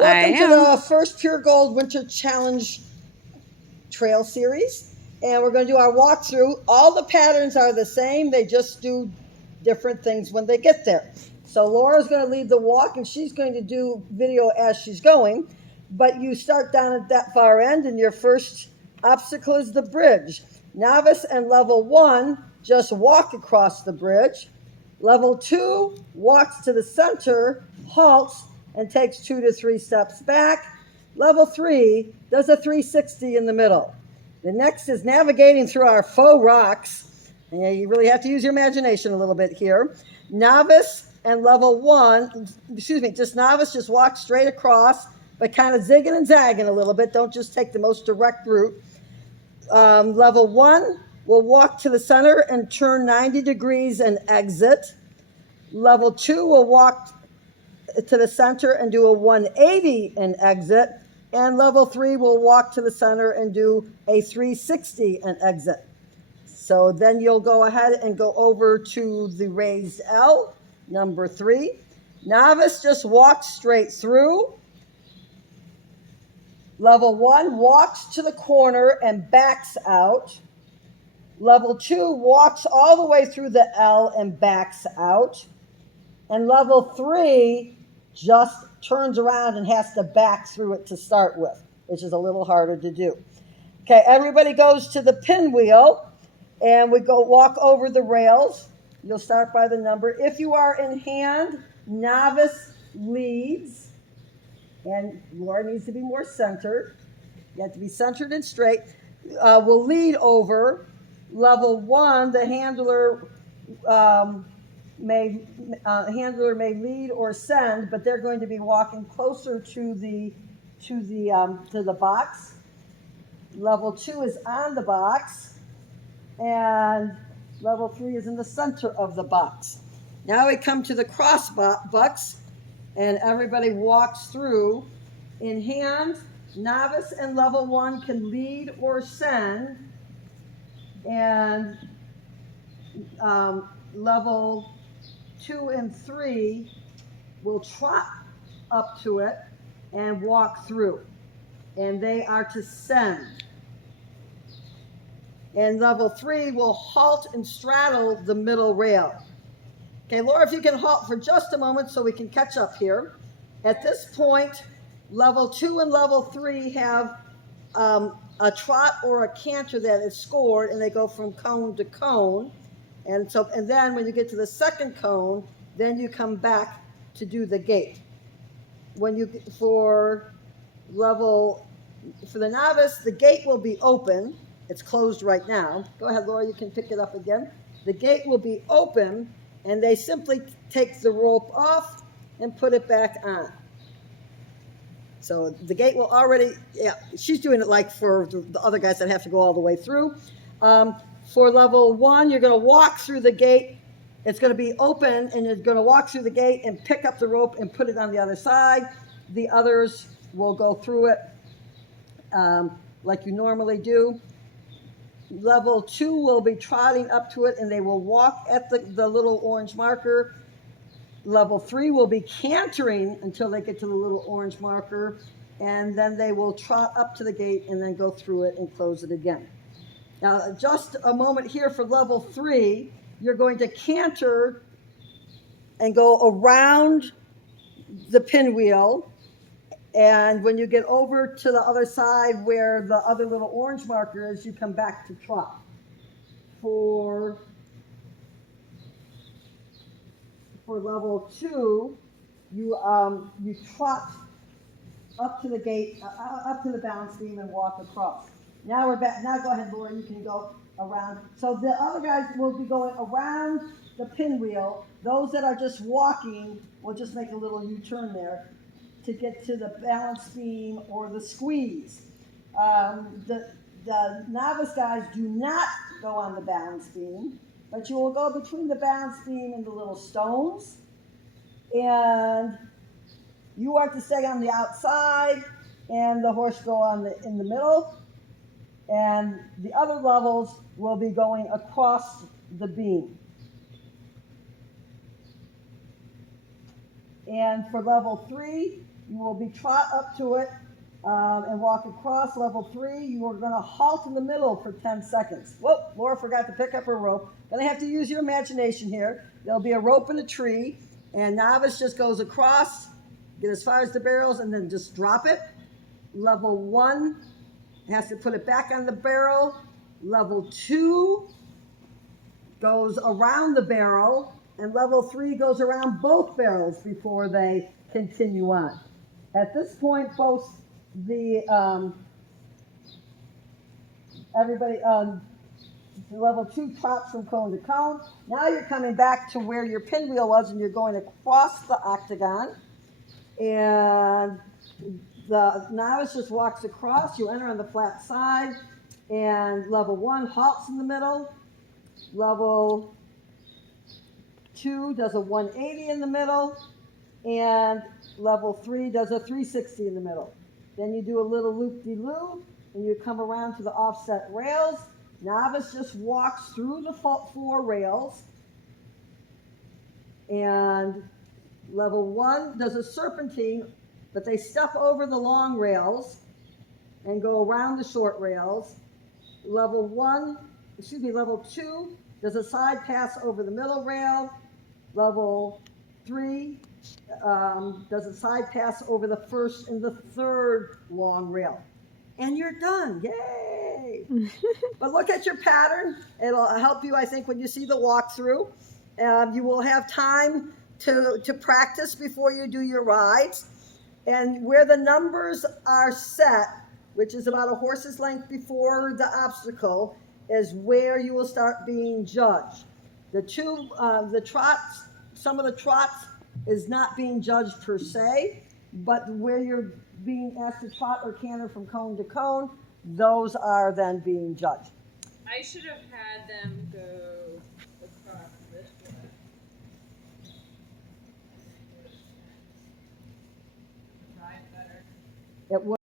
Welcome to the first Pure Gold Winter Challenge Trail Series. And we're going to do our walkthrough. All the patterns are the same. They just do different things when they get there. So Laura's going to lead the walk, and she's going to do video as she's going. But you start down at that far end, and your first obstacle is the bridge. Novice and level 1 just walk across the bridge. Level 2 walks to the center, halts, and takes 2 to 3 steps back. Level 3 does a 360 in the middle. The next is navigating through our faux rocks. And you really have to use your imagination a little bit here. Novice and level 1, just novice just walk straight across, but kind of zigging and zagging a little bit. Don't just take the most direct route. Level 1 will walk to the center and turn 90 degrees and exit. Level 2 will walk to the center and do a 180 and exit. And level 3 will walk to the center and do a 360 and exit. So then you'll go ahead and go over to the raised L, number 3. Novice just walks straight through. Level 1 walks to the corner and backs out. Level 2 walks all the way through the L and backs out. And level 3 just turns around and has to back through it to start with, which is a little harder to do. Okay, everybody goes to the pinwheel, and we go walk over the rails. You'll start by the number. If you are in hand, novice leads, and Laura needs to be more centered. You have to be centered and straight. We'll lead over. Level 1, the handler may lead or send, but they're going to be walking closer to the box. Level 2 is on the box, and level 3 is in the center of the box. Now we come to the cross bucks, and everybody walks through. In hand, novice and level 1 can lead or send, and level 2 and 3 will trot up to it and walk through, and they are to send. And level 3 will halt and straddle the middle rail. Okay, Laura, if you can halt for just a moment so we can catch up here. At this point, level 2 and level 3 have a trot or a canter that is scored, and they go from cone to cone. And then when you get to the second cone, then you come back to do the gate. For the novice, the gate will be open. It's closed right now. Go ahead, Laura, you can pick it up again. The gate will be open, and they simply take the rope off and put it back on. So the gate will already, she's doing it like for the other guys that have to go all the way through. For level 1, you're going to walk through the gate. It's going to be open, and you're going to walk through the gate and pick up the rope and put it on the other side. The others will go through it like you normally do. Level 2 will be trotting up to it, and they will walk at the little orange marker. Level 3 will be cantering until they get to the little orange marker, and then they will trot up to the gate and then go through it and close it again. Now, just a moment here for level 3, you're going to canter and go around the pinwheel, and when you get over to the other side where the other little orange marker is, you come back to trot. For level 2, you trot up to the gate, up to the balance beam, and walk across. Now we're back. Now go ahead, Laura. You can go around. So the other guys will be going around the pinwheel. Those that are just walking will just make a little U-turn there to get to the balance beam or the squeeze. The novice guys do not go on the balance beam, but you will go between the balance beam and the little stones, and you are to stay on the outside, and the horse go in the middle, and the other levels will be going across the beam. And for level 3, You will be trot up to it and walk across. Level 3, you are going to halt in the middle for 10 seconds. Whoa, Laura forgot to pick up her rope. Going to have to use your imagination here. There'll be a rope in a tree, and novice just goes across, get as far as the barrels, and then just drop it. Level 1 has to put it back on the barrel. Level 2 goes around the barrel, and level 3 goes around both barrels before they continue on. At this point, both the level 2 trots from cone to cone. Now you're coming back to where your pinwheel was, and you're going across the octagon. And the novice just walks across. You enter on the flat side, and level 1 halts in the middle. Level 2 does a 180 in the middle, and level 3 does a 360 in the middle. Then you do a little loop-de-loo, and you come around to the offset rails. Novice just walks through the 4 rails, and level 1 does a serpentine, but they step over the long rails and go around the short rails. Level 2 does a side pass over the middle rail. Level 3 does a side pass over the first and the third long rail. And you're done. Yay! But look at your pattern. It'll help you, I think, when you see the walkthrough. You will have time to practice before you do your rides. And where the numbers are set, which is about a horse's length before the obstacle, is where you will start being judged. The trots, some of the trots is not being judged per se, but where you're being asked to trot or canter from cone to cone, those are then being judged. I should have had them go across this way. Ride better. It